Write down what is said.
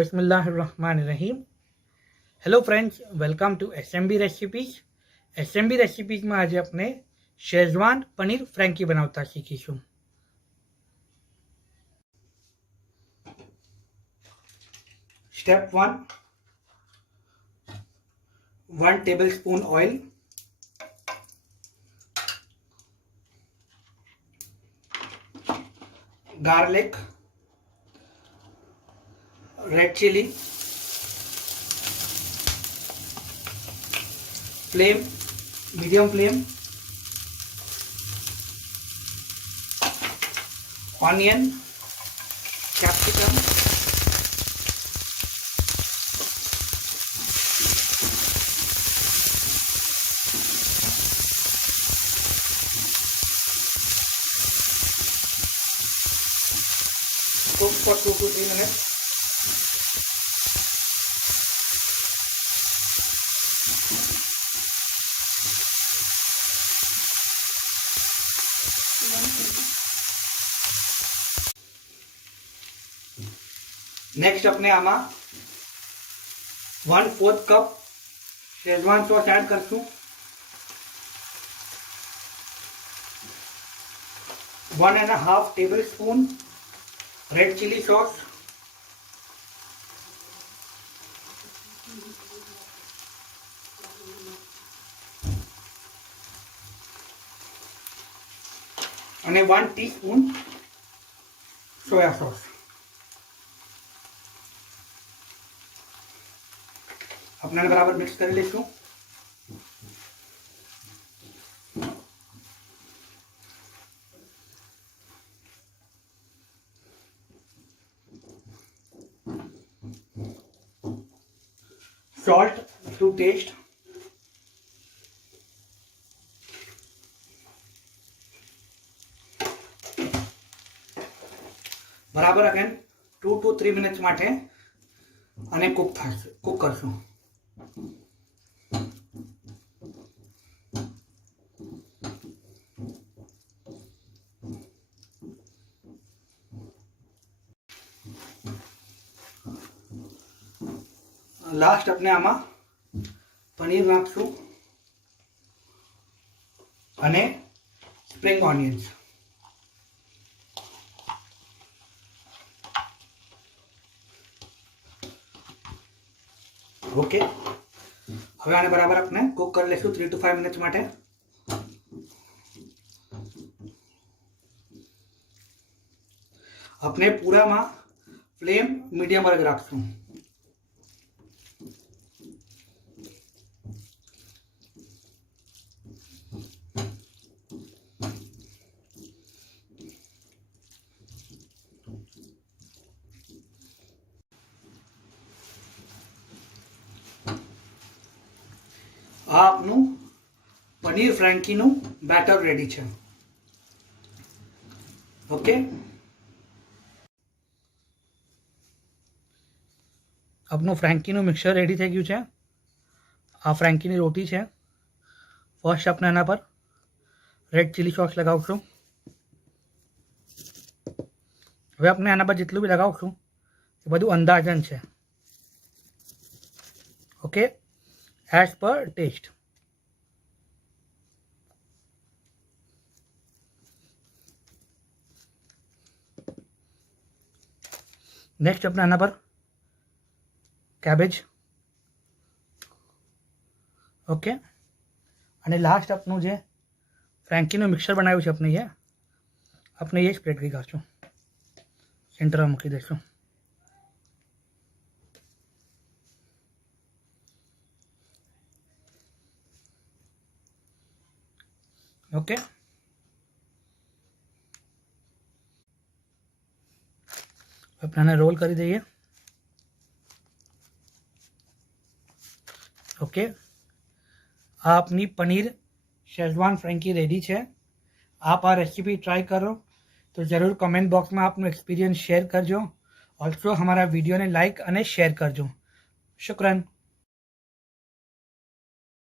બિસ્મિલ્લાહિર્રહમાનિર્રહીમ. Hello friends, welcome to SMB recipes. SMB રેસિપીઝમાં આજે આપણે શેઝવાન પનીર ફ્રેન્કી બનાવતા શીખીશું. Step 1, 1 tablespoon oil, garlic, red chilli, flame medium flame, onion, capsicum, cook for 2 to 3 minutes. Next अपने आमा 1/4 cup Schezwan sauce add करशू, 1.5 tablespoon red chilli sauce, અને 1 teaspoon soya sauce. अपने बराबर मिक्स कर लेशू. Salt to taste. बराबर again 2 to 3 minutes माटे अने कुक करशू. लास्ट अपने आमा पनीर नाखशू अने स्प्रिंग ऑनियन्स. ओके, હવે આને બરાબર આપણે કુક કરી લેશું 3 to 5 મિનિટ્સ માટે. આપણે પૂરામાં ફ્લેમ મીડિયમ પર રાખશું. આ આપનું પનીર ફ્રેન્કીનું બેટર રેડી છે. ઓકે, આપનું ફ્રેન્કીનું મિક્સર રેડી થઈ ગયું છે. આ ફ્રેન્કીની રોટી છે. ફર્સ્ટ આપણે એના પર રેડ ચીલી સોસ લગાવશું. હવે આપણે આના પર જેટલું બી લગાવશું એ બધું અંદાજન છે. Okay, as per taste. Next अपने आना पर कैबेज. ओके, અને લાસ્ટ આપણું જે ફ્રેન્કીનું મિક્સર બનાવ્યું છે આપણે એ સ્પ્રેડ કરી કાઢશું, સેન્ટરમાં મૂકી દઈશું. ओके, अपने रोल कर दीजिए. ओके, आपनी पनीर शेजवान फ्रेंकी रेडी है. आप आ रेसिपी ट्राई करो तो ज़रूर कमेंट बॉक्स में आपनो एक्सपीरियंस शेयर करजो. ऑल्सो हमारा वीडियो ने लाइक और शेयर करजो. शुक्रन.